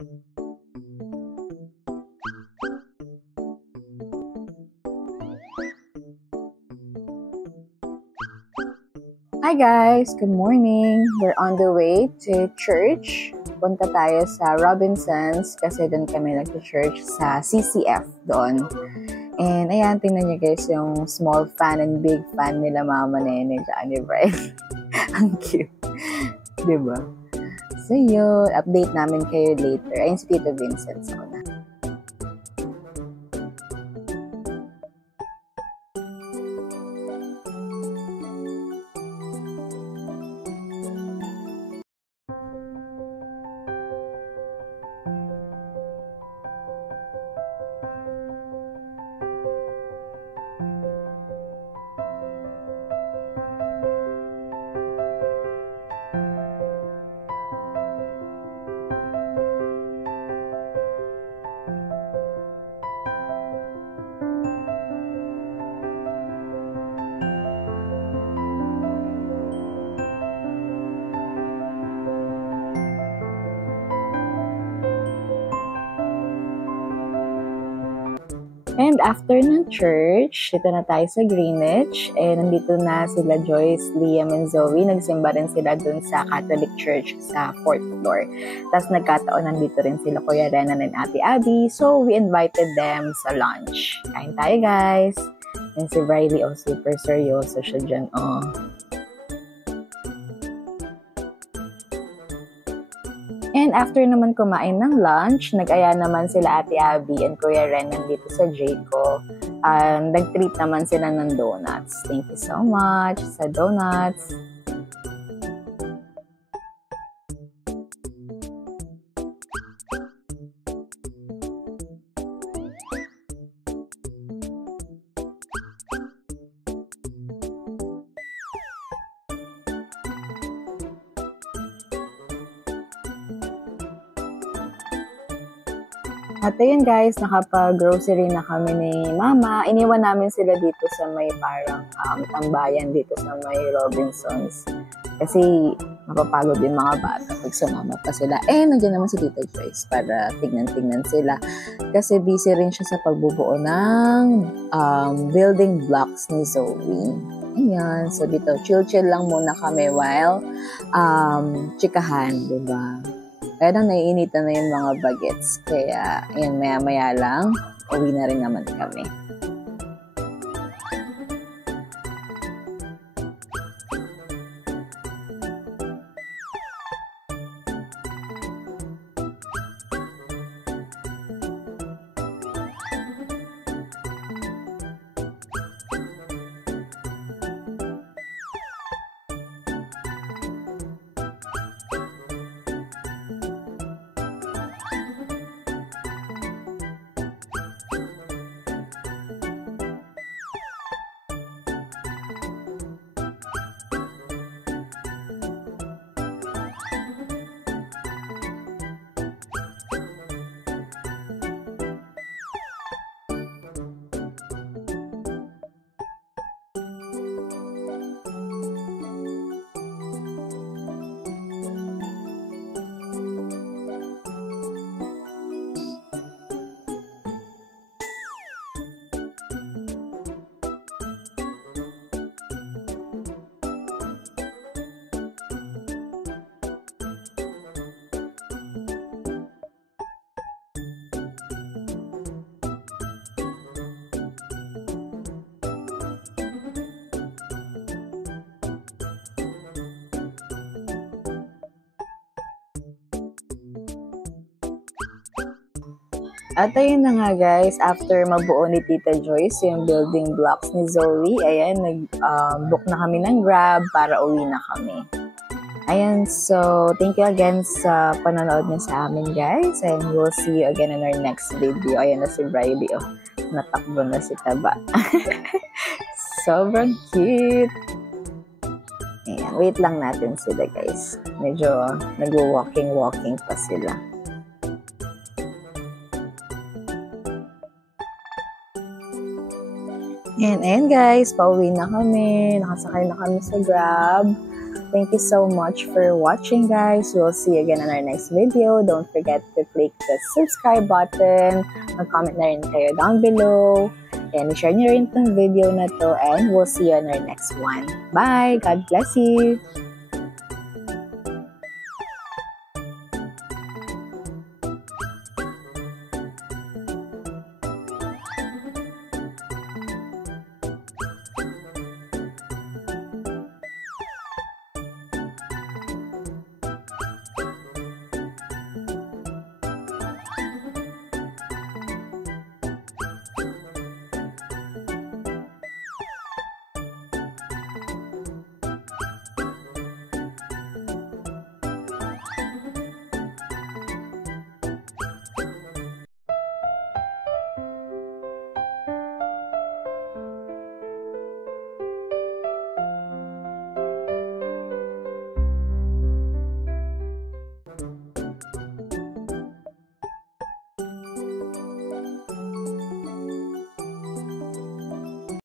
Hi guys! Good morning! We're on the way to church. Punta tayo sa Robinsons kasi doon kami nag-church sa CCF doon. And ayan, tingnan niyo guys yung small fan and big fan nila Mama Nene Johnny Bright. Ang cute. Diba? So yun, update namin kayo later. Ayun si Tito Vincent sa una. And after ng church, dito na tayo sa Greenwich. And nandito na sila Joyce, Liam, and Zoe. Nagsimba rin sila dun sa Catholic Church sa 4th floor. Tapos nagkataon nandito rin sila Kuya Renan and Ate Abby. So we invited them sa lunch. Kain tayo guys. And si Briley, super seryoso siya dyan. And after naman kumain ng lunch, nag-aya naman sila Ate Abby and Kuya Ren nandito sa Jayco. Nag-treat naman sila ng donuts. Thank you so much sa donuts. At ayun guys, nakapag-grocery na kami ni Mama. Iniwan namin sila dito sa may parang tambayan dito sa may Robinsons. Kasi mapapagod yung mga bata pag sumama pa sila. Nandiyan naman si Tita Joyce para tignan-tignan sila. Kasi busy rin siya sa pagbubuo ng building blocks ni Zoe. Ayan, so dito chill-chill lang muna kami while chikahan, diba? Kaya nang naiinitan na yung mga bagets. Kaya, ayan, maya-maya lang, uwi na rin naman kami. At ayun na nga guys, after mabuo ni Tita Joyce yung building blocks ni Zoe, ayan, nag-book na kami ng Grab para uwi na kami. Ayan, so thank you again sa panonood niyo sa amin guys, and we'll see you again in our next video. Ayan na si Briley, natakbo na si Taba. Sobrang cute! Ayan, wait lang natin sila guys. Medyo nag-walking pa sila. And guys, pauwi na kami. Nakasakay na kami sa Grab. Thank you so much for watching, guys. We'll see you again on our next video. Don't forget to click the subscribe button. Mag-comment na rin kayo down below. And share nyo rin itong video na to. And we'll see you on our next one. Bye! God bless you!